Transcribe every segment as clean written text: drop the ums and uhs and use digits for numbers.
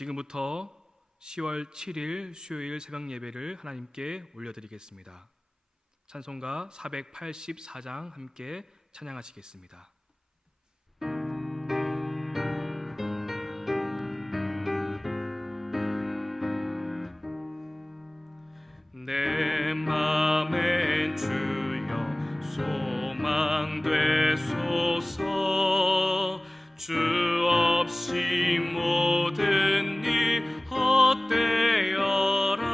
지금부터 10월 7일 수요일 새벽 예배를 하나님께 올려드리겠습니다. 찬송가 484장 함께 찬양하시겠습니다. 내 맘엔 주여 소망 되소서. 주 없이 모든 일 헛되어라.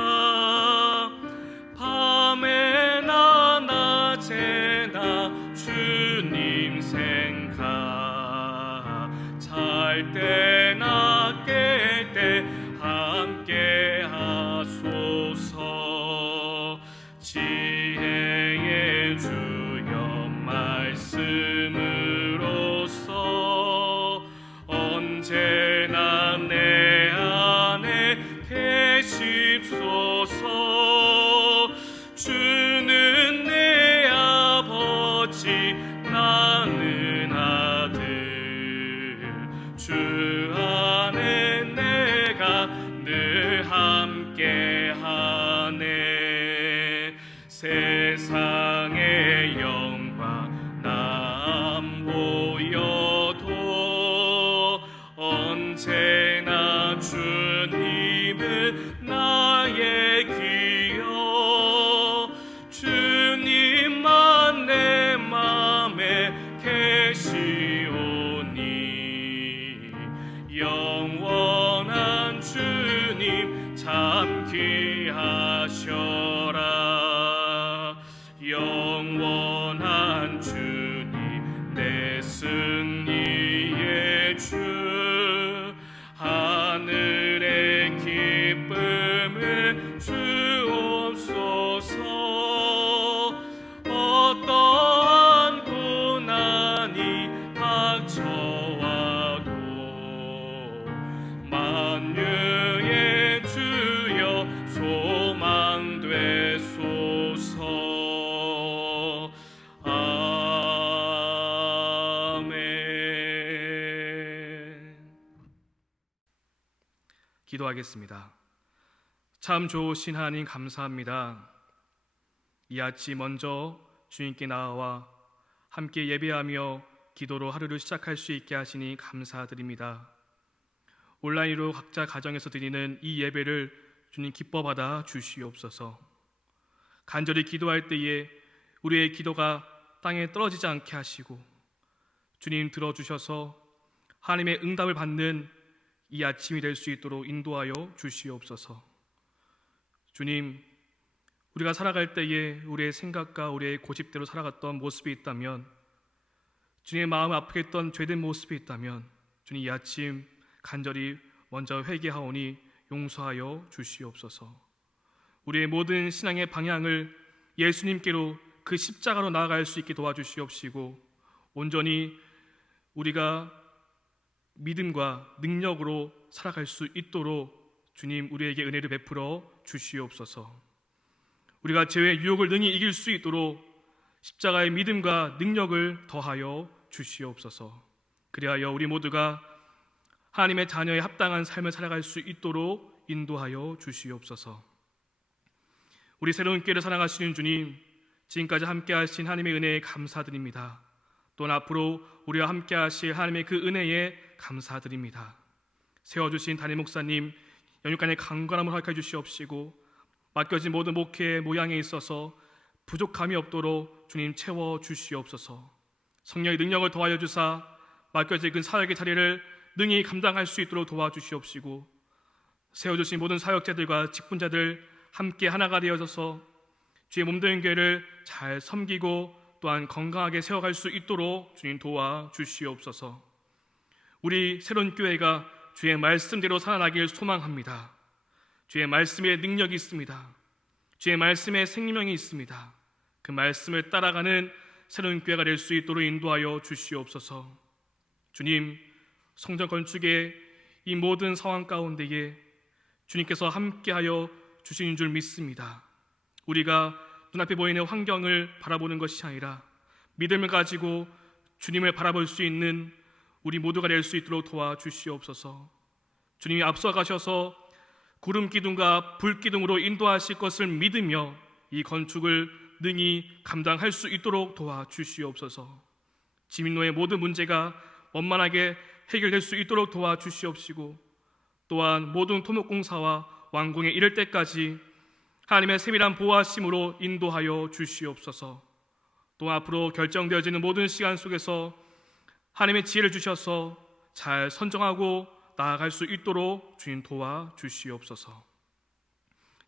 밤에나 낮에나 주님 생각, 잘 때나 깰 때 함께 하소서. 지혜의 주여 말씀으로써 언제나 내 안에 계십소서. 주는 내 아버지 나는 아들, 주 안에 내가 늘 함께하네. 세상의 영광 나 안 보여도 언제나 주님은 나의 기여. 주님만 내 맘에 계시오니 영원한 주님 참 귀하셔라. 영원한 주님 내 승리의 주, 하늘의 기쁨을 주옵소서. 어떠한 고난이 닥쳐와도 만유의 주여 소망 되소서. 아멘. 기도하겠습니다. 참 좋으신 하나님 감사합니다. 이 아침 먼저 주님께 나아와 함께 예배하며 기도로 하루를 시작할 수 있게 하시니 감사드립니다. 온라인으로 각자 가정에서 드리는 이 예배를 주님 기뻐 받아 주시옵소서. 간절히 기도할 때에 우리의 기도가 땅에 떨어지지 않게 하시고 주님 들어주셔서 하나님의 응답을 받는 이 아침이 될 수 있도록 인도하여 주시옵소서. 주님, 우리가 살아갈 때에 우리의 생각과 우리의 고집대로 살아갔던 모습이 있다면, 주님의 마음을 아프게 했던 죄된 모습이 있다면 주님 이 아침 간절히 먼저 회개하오니 용서하여 주시옵소서. 우리의 모든 신앙의 방향을 예수님께로 그 십자가로 나아갈 수 있게 도와주시옵시고 온전히 우리가 믿음과 능력으로 살아갈 수 있도록 주님 우리에게 은혜를 베풀어 주시옵소서. 우리가 죄의 유혹을 능히 이길 수 있도록 십자가의 믿음과 능력을 더하여 주시옵소서. 그리하여 우리 모두가 하나님의 자녀의 합당한 삶을 살아갈 수 있도록 인도하여 주시옵소서. 우리 새로운 교회를 사랑하시는 주님, 지금까지 함께 하신 하나님의 은혜에 감사드립니다. 또한 앞으로 우리와 함께 하실 하나님의 그 은혜에 감사드립니다. 세워주신 담임 목사님 연육간의 강건함을 허락해 주시옵시고 맡겨진 모든 목회의 모양에 있어서 부족함이 없도록 주님 채워주시옵소서. 성령의 능력을 더하여 주사 맡겨진 그 사역의 자리를 능히 감당할 수 있도록 도와주시옵시고 세워주신 모든 사역자들과 직분자들 함께 하나가 되어져서 주의 몸되는 교회를 잘 섬기고 또한 건강하게 세워갈 수 있도록 주님 도와주시옵소서. 우리 새로운 교회가 주의 말씀대로 살아나길 소망합니다. 주의 말씀에 능력이 있습니다. 주의 말씀에 생명이 있습니다. 그 말씀을 따라가는 새로운 교회가 될 수 있도록 인도하여 주시옵소서. 주님, 성전 건축의 이 모든 상황 가운데에 주님께서 함께하여 주시는 줄 믿습니다. 우리가 눈앞에 보이는 환경을 바라보는 것이 아니라 믿음을 가지고 주님을 바라볼 수 있는 우리 모두가 될 수 있도록 도와주시옵소서. 주님이 앞서 가셔서 구름 기둥과 불 기둥으로 인도하실 것을 믿으며 이 건축을 능히 감당할 수 있도록 도와주시옵소서. 지민로의 모든 문제가 원만하게 해결될 수 있도록 도와주시옵시고, 또한 모든 토목공사와 완공에 이를 때까지 하나님의 세밀한 보호하심으로 인도하여 주시옵소서. 또 앞으로 결정되어지는 모든 시간 속에서 하나님의 지혜를 주셔서 잘 선정하고 나아갈 수 있도록 주님 도와주시옵소서.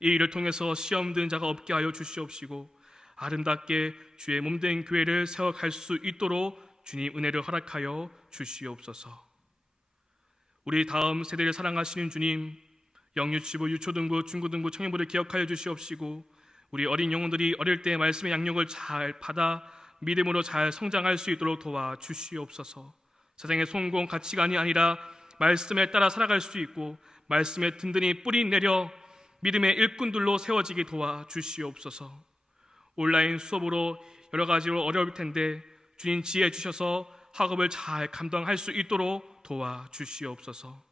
이 일을 통해서 시험 든 자가 없게 하여 주시옵시고, 아름답게 주의 몸된 교회를 세워갈 수 있도록 주님 은혜를 허락하여 주시옵소서. 우리 다음 세대를 사랑하시는 주님, 영유치부, 유초등부, 중고등부, 청년부를 기억하여 주시옵시고, 우리 어린 영혼들이 어릴 때 말씀의 양육을 잘 받아 믿음으로 잘 성장할 수 있도록 도와주시옵소서. 세상의 성공 가치관이 아니라 말씀에 따라 살아갈 수 있고, 말씀에 든든히 뿌리 내려 믿음의 일꾼들로 세워지게 도와주시옵소서. 온라인 수업으로 여러 가지로 어려울 텐데 주님 지혜 주셔서 학업을 잘 감당할 수 있도록 도와주시옵소서.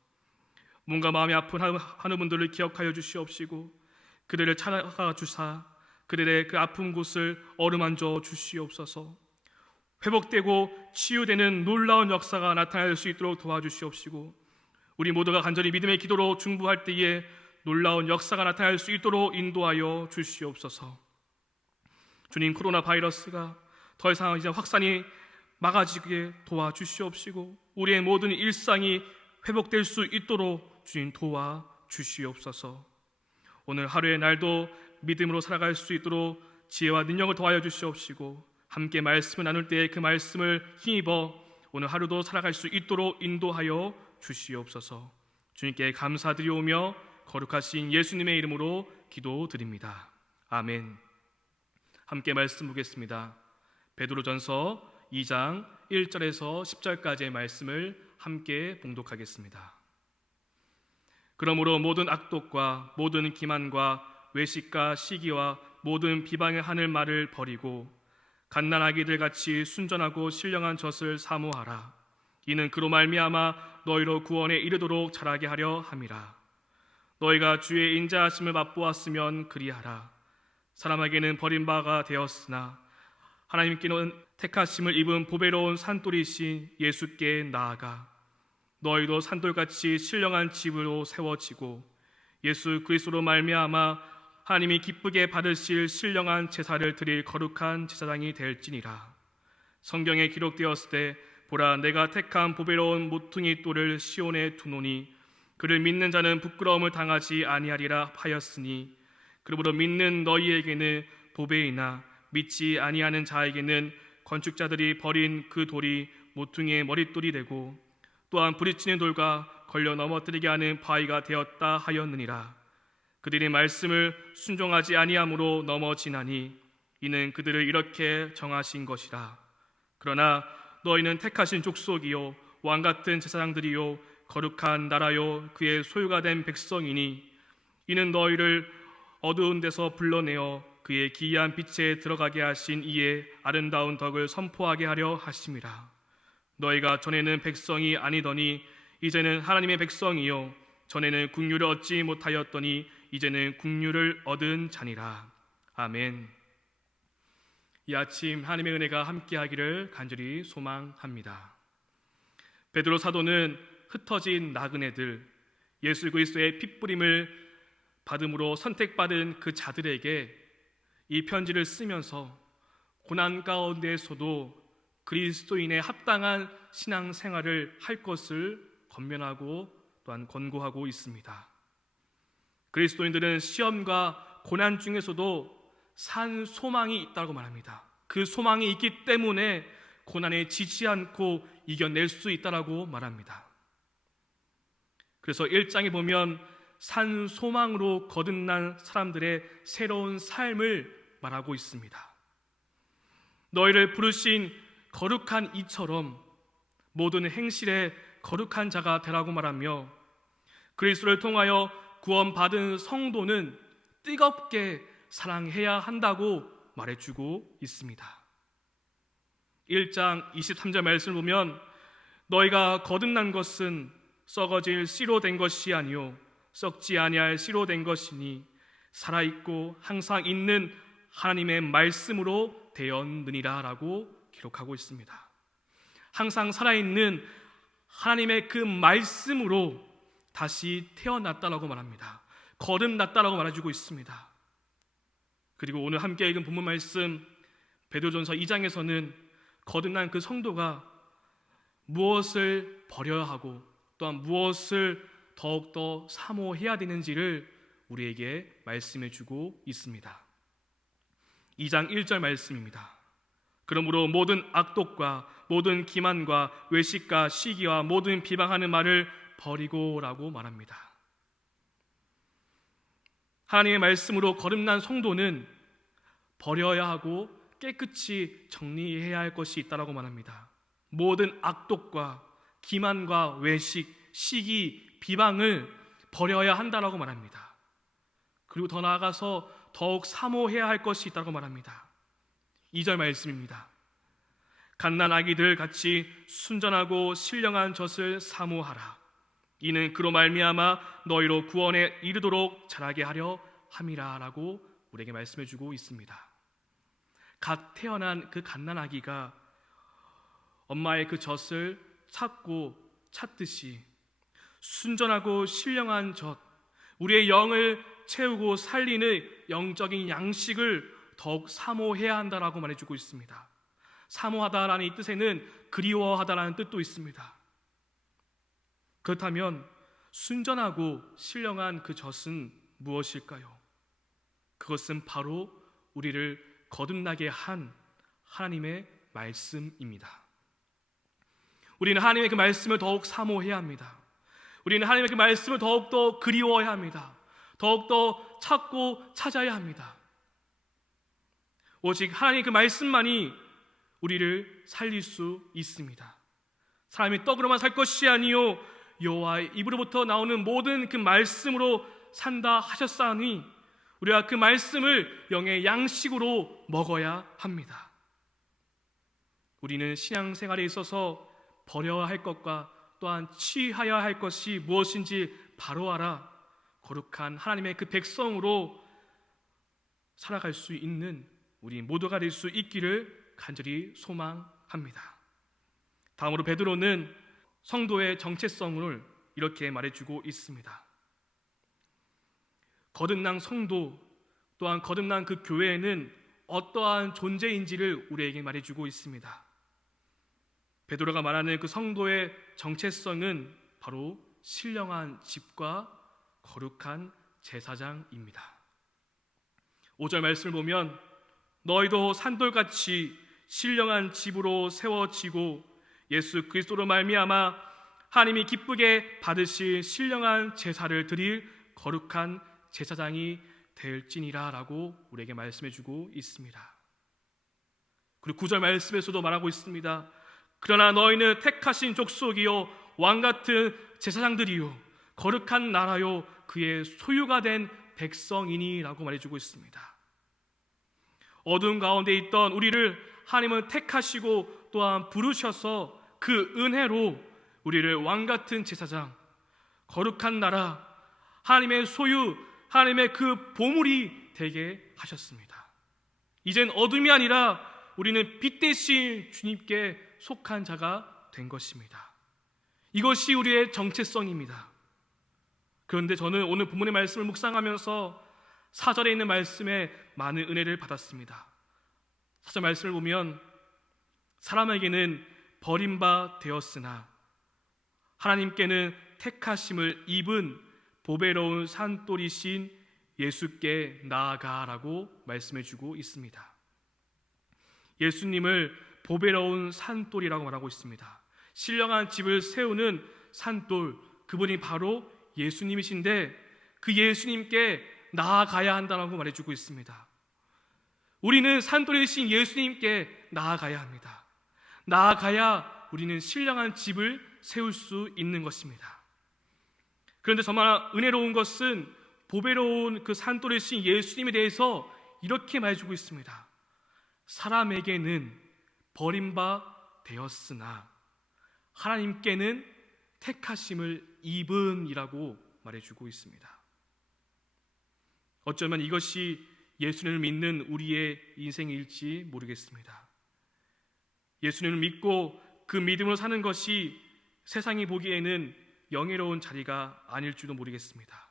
뭔가 마음이 아픈 하는 분들을 기억하여 주시옵시고, 그들을 찾아가 주사 그들의 그 아픈 곳을 어루만져 주시옵소서. 회복되고 치유되는 놀라운 역사가 나타날 수 있도록 도와주시옵시고, 우리 모두가 간절히 믿음의 기도로 중보할 때에 놀라운 역사가 나타날 수 있도록 인도하여 주시옵소서. 주님, 코로나 바이러스가 더 이상 이제 확산이 막아지게 도와주시옵시고, 우리의 모든 일상이 회복될 수 있도록 주님 도와주시옵소서. 오늘 하루의 날도 믿음으로 살아갈 수 있도록 지혜와 능력을 더하여 주시옵시고, 함께 말씀을 나눌 때 그 말씀을 힘입어 오늘 하루도 살아갈 수 있도록 인도하여 주시옵소서. 주님께 감사드리오며 거룩하신 예수님의 이름으로 기도드립니다. 아멘. 함께 말씀 보겠습니다. 베드로전서 2장 1절에서 10절까지의 말씀을 함께 봉독하겠습니다. 그러므로 모든 악독과 모든 기만과 외식과 시기와 모든 비방의 하늘 말을 버리고 갓난아기들 같이 순전하고 신령한 젖을 사모하라. 이는 그로 말미암아 너희로 구원에 이르도록 자라게 하려 함이라. 너희가 주의 인자하심을 맛보았으면 그리하라. 사람에게는 버림바가 되었으나 하나님께는 택하심을 입은 보배로운 산돌이신 예수께 나아가 너희도 산돌같이 신령한 집으로 세워지고 예수 그리스도로 말미암아 하나님이 기쁘게 받으실 신령한 제사를 드릴 거룩한 제사장이 될지니라. 성경에 기록되었을 때 보라, 내가 택한 보배로운 모퉁이 돌을 시온에 두노니 그를 믿는 자는 부끄러움을 당하지 아니하리라 하였으니, 그러므로 믿는 너희에게는 보배이나 믿지 아니하는 자에게는 건축자들이 버린 그 돌이 모퉁이의 머릿돌이 되고 또한 부딪히는 돌과 걸려 넘어뜨리게 하는 바위가 되었다 하였느니라. 그들이 말씀을 순종하지 아니함으로 넘어지나니 이는 그들을 이렇게 정하신 것이라. 그러나 너희는 택하신 족속이요 왕같은 제사장들이요 거룩한 나라요 그의 소유가 된 백성이니 이는 너희를 어두운 데서 불러내어 그의 기이한 빛에 들어가게 하신 이의 아름다운 덕을 선포하게 하려 하심이라. 너희가 전에는 백성이 아니더니 이제는 하나님의 백성이요 전에는 국류를 얻지 못하였더니 이제는 국류를 얻은 자니라. 아멘. 이 아침 하나님의 은혜가 함께하기를 간절히 소망합니다. 베드로 사도는 흩어진 나그네들, 예수 그리스도의 핏부림을 받음으로 선택받은 그 자들에게 이 편지를 쓰면서 고난 가운데에서도 그리스도인의 합당한 신앙생활을 할 것을 권면하고 또한 권고하고 있습니다. 그리스도인들은 시험과 고난 중에서도 산 소망이 있다고 말합니다. 그 소망이 있기 때문에 고난에 지지 않고 이겨낼 수 있다고 말합니다. 그래서 1장에 보면 산 소망으로 거듭난 사람들의 새로운 삶을 말하고 있습니다. 너희를 부르신 거룩한 이처럼 모든 행실에 거룩한 자가 되라고 말하며 그리스도를 통하여 구원받은 성도는 뜨겁게 사랑해야 한다고 말해주고 있습니다. 1장 23절 말씀을 보면 너희가 거듭난 것은 썩어질 씨로 된 것이 아니요 썩지 아니할 씨로 된 것이니 살아있고 항상 있는 하나님의 말씀으로 되었느니라 라고 기록하고 있습니다. 항상 살아있는 하나님의 그 말씀으로 다시 태어났다라고 말합니다. 거듭났다라고 말해주고 있습니다. 그리고 오늘 함께 읽은 본문 말씀 베드로전서 2장에서는 거듭난 그 성도가 무엇을 버려야 하고 또한 무엇을 더욱더 사모해야 되는지를 우리에게 말씀해주고 있습니다. 2장 1절 말씀입니다. 그러므로 모든 악독과 모든 기만과 외식과 시기와 모든 비방하는 말을 버리고라고 말합니다. 하나님의 말씀으로 거듭난 성도는 버려야 하고 깨끗이 정리해야 할 것이 있다라고 말합니다. 모든 악독과 기만과 외식, 시기, 비방을 버려야 한다라고 말합니다. 그리고 더 나아가서 더욱 사모해야 할 것이 있다고 말합니다. 2절 말씀입니다. 갓난 아기들 같이 순전하고 신령한 젖을 사모하라. 이는 그로 말미암아 너희로 구원에 이르도록 자라게 하려 함이라 라고 우리에게 말씀해주고 있습니다. 갓 태어난 그 갓난 아기가 엄마의 그 젖을 찾듯이 순전하고 신령한 젖, 우리의 영을 채우고 살리는 영적인 양식을 더욱 사모해야 한다라고 말해주고 있습니다. 사모하다라는 이 뜻에는 그리워하다라는 뜻도 있습니다. 그렇다면 순전하고 신령한 그 젖은 무엇일까요? 그것은 바로 우리를 거듭나게 한 하나님의 말씀입니다. 우리는 하나님의 그 말씀을 더욱 사모해야 합니다. 우리는 하나님의 그 말씀을 더욱더 그리워해야 합니다. 더욱더 찾고 찾아야 합니다. 오직 하나님의 그 말씀만이 우리를 살릴 수 있습니다. 사람이 떡으로만 살 것이 아니요 여호와의 입으로부터 나오는 모든 그 말씀으로 산다 하셨사오니 우리가 그 말씀을 영의 양식으로 먹어야 합니다. 우리는 신앙생활에 있어서 버려야 할 것과 또한 취하여야 할 것이 무엇인지 바로 알아 거룩한 하나님의 그 백성으로 살아갈 수 있는 우리 모두가 될 수 있기를 간절히 소망합니다. 다음으로 베드로는 성도의 정체성을 이렇게 말해주고 있습니다. 거듭난 성도 또한 거듭난 그 교회에는 어떠한 존재인지를 우리에게 말해주고 있습니다. 베드로가 말하는 그 성도의 정체성은 바로 신령한 집과 거룩한 제사장입니다. 5절 말씀을 보면 너희도 산돌같이 신령한 집으로 세워지고 예수 그리스도로 말미암아 하나님이 기쁘게 받으실 신령한 제사를 드릴 거룩한 제사장이 될지니라 라고 우리에게 말씀해주고 있습니다. 그리고 9절 말씀에서도 말하고 있습니다. 그러나 너희는 택하신 족속이요 왕같은 제사장들이요 거룩한 나라요 그의 소유가 된 백성이니 라고 말해주고 있습니다. 어두운 가운데 있던 우리를 하나님은 택하시고 또한 부르셔서 그 은혜로 우리를 왕같은 제사장, 거룩한 나라, 하나님의 소유, 하나님의 그 보물이 되게 하셨습니다. 이젠 어둠이 아니라 우리는 빛 대신 주님께 속한 자가 된 것입니다. 이것이 우리의 정체성입니다. 그런데 저는 오늘 본문의 말씀을 묵상하면서 4절에 있는 말씀에 많은 은혜를 받았습니다. 4절 말씀을 보면 사람에게는 버림바 되었으나 하나님께는 택하심을 입은 보배로운 산돌이신 예수께 나아가라고 말씀해주고 있습니다. 예수님을 보배로운 산돌이라고 말하고 있습니다. 신령한 집을 세우는 산돌, 그분이 바로 예수님이신데 그 예수님께 나아가야 한다고 말해주고 있습니다. 우리는 산돌이신 예수님께 나아가야 합니다. 나아가야 우리는 신령한 집을 세울 수 있는 것입니다. 그런데 정말 은혜로운 것은 보배로운 그 산돌이신 예수님에 대해서 이렇게 말해주고 있습니다. 사람에게는 버림바 되었으나 하나님께는 택하심을 입은이라고 말해주고 있습니다. 어쩌면 이것이 예수님을 믿는 우리의 인생일지 모르겠습니다. 예수님을 믿고 그 믿음으로 사는 것이 세상이 보기에는 영예로운 자리가 아닐지도 모르겠습니다.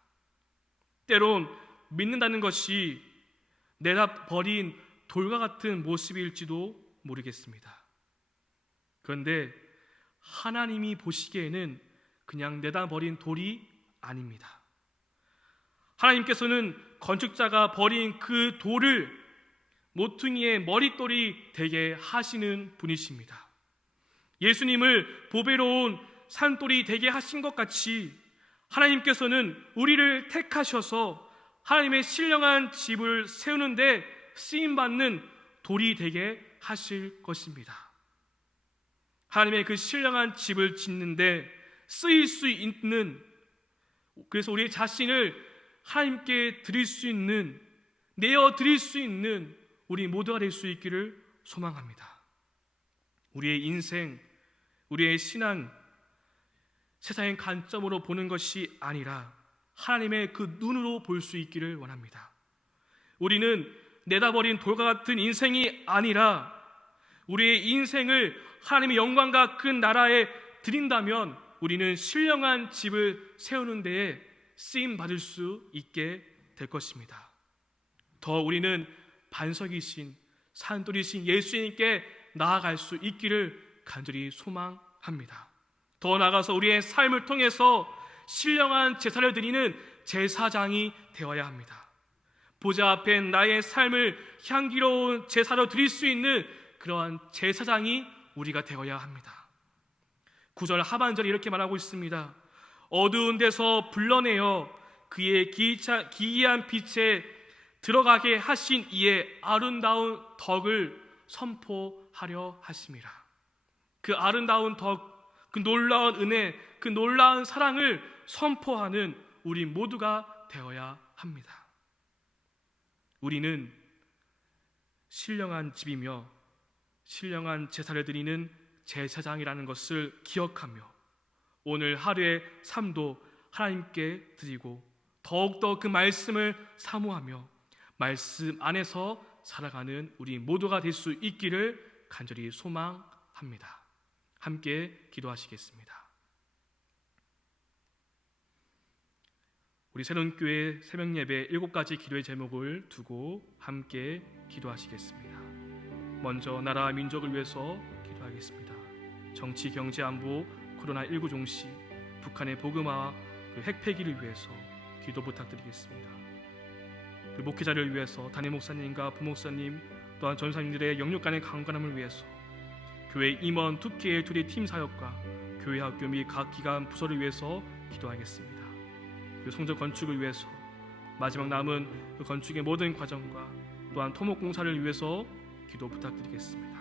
때론 믿는다는 것이 내다 버린 돌과 같은 모습일지도 모르겠습니다. 그런데 하나님이 보시기에는 그냥 내다 버린 돌이 아닙니다. 하나님께서는 건축자가 버린 그 돌을 모퉁이의 머릿돌이 되게 하시는 분이십니다. 예수님을 보배로운 산돌이 되게 하신 것 같이 하나님께서는 우리를 택하셔서 하나님의 신령한 집을 세우는데 쓰임받는 돌이 되게 하실 것입니다. 하나님의 그 신령한 집을 짓는데 쓰일 수 있는, 그래서 우리 자신을 하나님께 드릴 수 있는, 내어 드릴 수 있는 우리 모두가 될 수 있기를 소망합니다. 우리의 인생, 우리의 신앙, 세상의 관점으로 보는 것이 아니라 하나님의 그 눈으로 볼 수 있기를 원합니다. 우리는 내다버린 돌과 같은 인생이 아니라 우리의 인생을 하나님의 영광과 큰 나라에 드린다면 우리는 신령한 집을 세우는 데에 쓰임 받을 수 있게 될 것입니다. 더 우리는 반석이신 산돌이신 예수님께 나아갈 수 있기를 간절히 소망합니다. 더 나아가서 우리의 삶을 통해서 신령한 제사를 드리는 제사장이 되어야 합니다. 보좌 앞에 나의 삶을 향기로운 제사로 드릴 수 있는 그러한 제사장이 우리가 되어야 합니다. 9절 하반절이 이렇게 말하고 있습니다. 어두운 데서 불러내어 그의 기이한 빛에 들어가게 하신 이의 아름다운 덕을 선포하려 하심이라. 그 아름다운 덕, 그 놀라운 은혜, 그 놀라운 사랑을 선포하는 우리 모두가 되어야 합니다. 우리는 신령한 집이며 신령한 제사를 드리는 제사장이라는 것을 기억하며 오늘 하루의 삶도 하나님께 드리고 더욱더 그 말씀을 사모하며 말씀 안에서 살아가는 우리 모두가 될 수 있기를 간절히 소망합니다. 함께 기도하시겠습니다. 우리 새로운교회 새벽예배 7가지 기도의 제목을 두고 함께 기도하시겠습니다. 먼저 나라 민족을 위해서 기도하겠습니다. 정치, 경제, 안보, 코로나19 종시, 북한의 복음화, 그 핵폐기를 위해서 기도 부탁드리겠습니다. 그 목회자를 위해서 담임 목사님과 부목사님 또한 전사님들의 영육 간의 강건함을 위해서 교회 임원, 투케, 투리 팀 사역과 교회 학교 및 각 기관 부서를 위해서 기도하겠습니다. 그 성전 건축을 위해서 마지막 남은 그 건축의 모든 과정과 또한 토목공사를 위해서 기도 부탁드리겠습니다.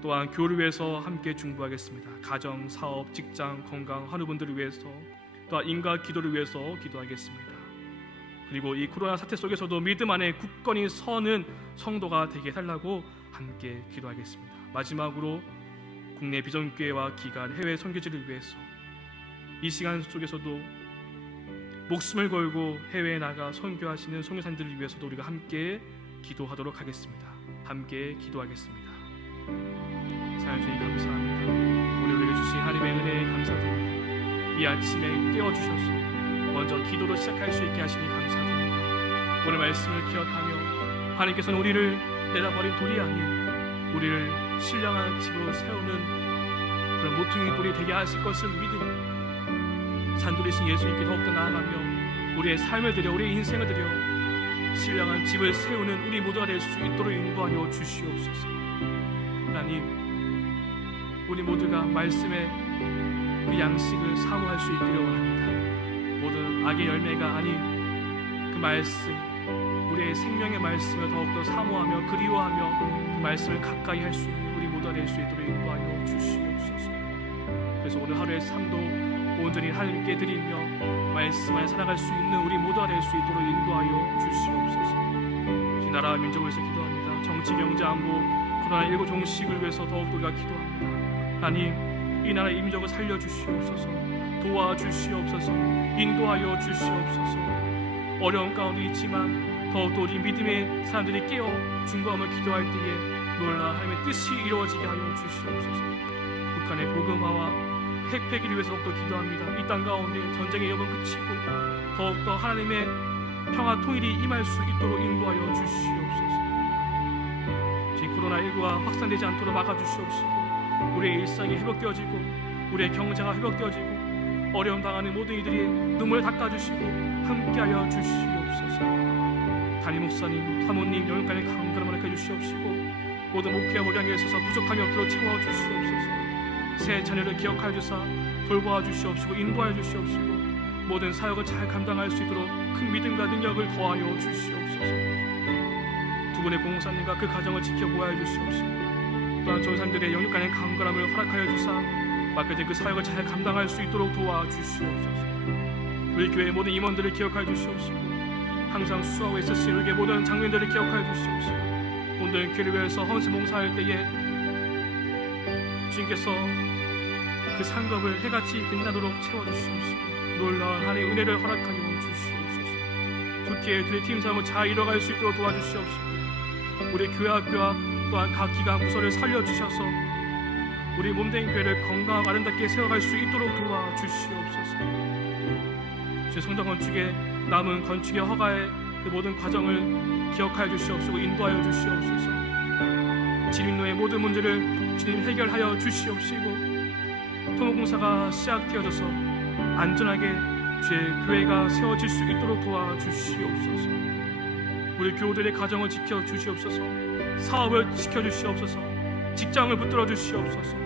또한 교회를 위해서 함께 중보하겠습니다. 가정, 사업, 직장, 건강, 환우분들을 위해서 또한 인과 기도를 위해서 기도하겠습니다. 그리고 이 코로나 사태 속에서도 믿음 안에 굳건히 서는 성도가 되게 해달라고 함께 기도하겠습니다. 마지막으로 국내 비전교회와 기관, 해외 선교지를 위해서 이 시간 속에서도 목숨을 걸고 해외에 나가 선교하시는 선교사님들을 위해서도 우리가 함께 기도하도록 하겠습니다. 함께 기도하겠습니다. 사랑 주님 감사합니다. 오늘 우리에게 주신 하나님의 은혜에 감사드립니다. 이 아침에 깨워주셔서 먼저 기도로 시작할 수 있게 하시니 감사드립니다. 오늘 말씀을 기억하며 하나님께서는 우리를 내다버린 돌이 아닌 우리를 신령한 집으로 세우는 그런 모퉁이 돌이 되게 하실 것을 믿으며 산돌이신 예수님께 더욱더 나아가며 우리의 삶을 드려 우리의 인생을 드려 신령한 집을 세우는 우리 모두가 될 수 있도록 인도하여 주시옵소서. 하나님, 우리 모두가 말씀의 그 양식을 사모할 수 있기를 원합니다. 모든 악의 열매가 아닌 그 말씀, 우리의 생명의 말씀을 더욱더 사모하며 그리워하며 그 말씀을 가까이 할 수 있는 우리 모두가 될 수 있도록 인도하여 주시옵소서. 그래서 오늘 하루의 삶도 온전히 하나님께 드리며 말씀 안에 살아갈 수 있는 우리 모두가 될 수 있도록 인도하여 주시옵소서. 이 나라 민족을 위해서 기도합니다. 정치, 경제, 안보, 코로나19 종식을 위해서 더욱더 우리가 기도합니다. 하나님, 이 나라의 임적을 살려주시옵소서. 도와주시옵소서. 인도하여 주시옵소서. 어려운 가운데 있지만 더욱더 우리 믿음의 사람들이 깨어 중보함을 기도할 때에 놀라 하나님의 뜻이 이루어지게 하여 주시옵소서. 북한의 복음화와 핵폐기를 위해서 더욱더 기도합니다. 이 땅 가운데 전쟁의 여건 그치고 더욱더 하나님의 평화 통일이 임할 수 있도록 인도하여 주시옵소서. 지금 코로나19가 확산되지 않도록 막아주시옵시고 우리의 일상이 회복되어지고 우리의 경제가 회복되어지고 어려움 당하는 모든 이들의 눈물을 닦아주시고 함께하여 주시옵소서. 담임 목사님, 사모님, 영육간의 강건함을 허락해 주시옵시고 모든 목회와 모량에 있어서 부족함이 없도록 채워주시옵소서. 새 자녀를 기억하여 주사 돌보아 주시옵시고 인도하여 주시옵시고 모든 사역을 잘 감당할 수 있도록 큰 믿음과 능력을 더하여 주시옵소서. 두 분의 봉사님과 그 가정을 지켜보아 주시옵시고 또한 전사님들의 영육간의 강건함을 허락하여 주사 맡겨진 그 사역을 잘 감당할 수 있도록 도와주시옵소서. 우리 교회의 모든 임원들을 기억하여 주시옵시고 항상 수고하고 있으신 우리의 모든 장면들을 기억하여 주시옵시고 모든 교회를 위해서 헌신 봉사할 때에 주님께서 그 상급을 해같이 빛나도록 채워주시옵시고 놀라운 하나님의 은혜를 허락하여 주시옵소서. 두께의 두의 팀장을 잘 이뤄갈 수 있도록 도와주시옵시고 우리 교회학교와 또한 각 기관 부서를 살려주셔서 우리 몸된 교회를 건강하고 아름답게 세워갈 수 있도록 도와주시옵소서. 주의 성전 건축에 남은 건축의 허가의 그 모든 과정을 기억하여 주시옵시고 인도하여 주시옵소서. 진입로의 모든 문제를 주님 해결하여 주시옵시고 토목공사가 시작되어져서 안전하게 주의 교회가 세워질 수 있도록 도와주시옵소서. 우리 교우들의 가정을 지켜주시옵소서. 사업을 지켜주시옵소서. 직장을 붙들어 주시옵소서.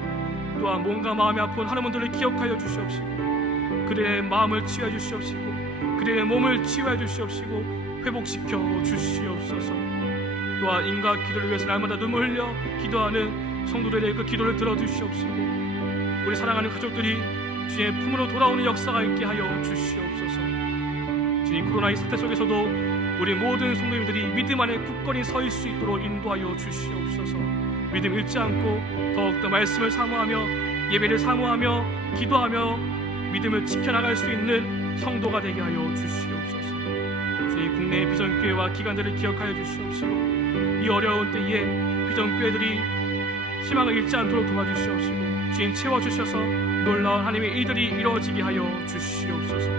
또한 몸과 마음이 아픈 하나님들을 기억하여 주시옵시고 그들의 마음을 치유해 주시옵시고 그들의 몸을 치유해 주시옵시고 회복시켜 주시옵소서. 또한 인과 기도를 위해서 날마다 눈물 흘려 기도하는 성도들의 그 기도를 들어주시옵시고 우리 사랑하는 가족들이 주의 품으로 돌아오는 역사가 있게 하여 주시옵소서. 주님 코로나2 사태 속에서도 우리 모든 성도님들이 믿음 안에 굳건히 서 있을 수 있도록 인도하여 주시옵소서. 믿음 잃지 않고 더욱더 말씀을 사모하며 예배를 사모하며 기도하며 믿음을 지켜나갈 수 있는 성도가 되게 하여 주시옵소서. 주님 국내의 비전교회와 기관들을 기억하여 주시옵시고 이 어려운 때에 비전교회들이 희망을 잃지 않도록 도와주시옵시고 주님 채워주셔서 놀라운 하나님의 일들이 이루어지게 하여 주시옵소서.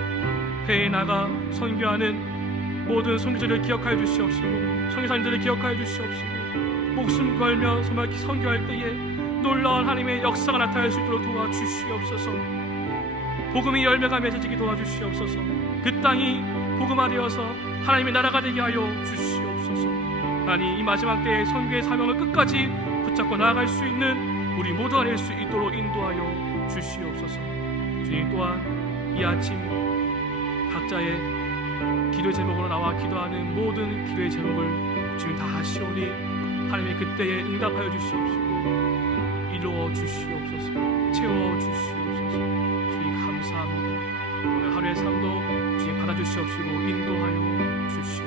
해외에 나가 선교하는 모든 선교자를 기억하여 주시옵시고 선교사님들을 기억하여 주시옵시고 목숨 걸며 선교할 때에 놀라운 하나님의 역사가 나타날 수 있도록 도와주시옵소서. 복음의 열매가 맺어지게 도와주시옵소서. 그 땅이 복음화되어서 하나님의 나라가 되게 하여 주시옵소서. 하나님 이 마지막 때의 선교의 사명을 끝까지 붙잡고 나아갈 수 있는 우리 모두가 될 수 있도록 인도하여 주시옵소서. 주님 또한 이 아침 각자의 기도 제목으로 나와 기도하는 모든 기도의 제목을 주님 다 하시오니 하나님의 그때에 응답하여 주시옵시고 이루어 주시옵소서. 채워 주시옵소서. 주님 감사합니다. 오늘 하루의 삶도 주님 받아주시옵시고 인도하여 주시옵소서.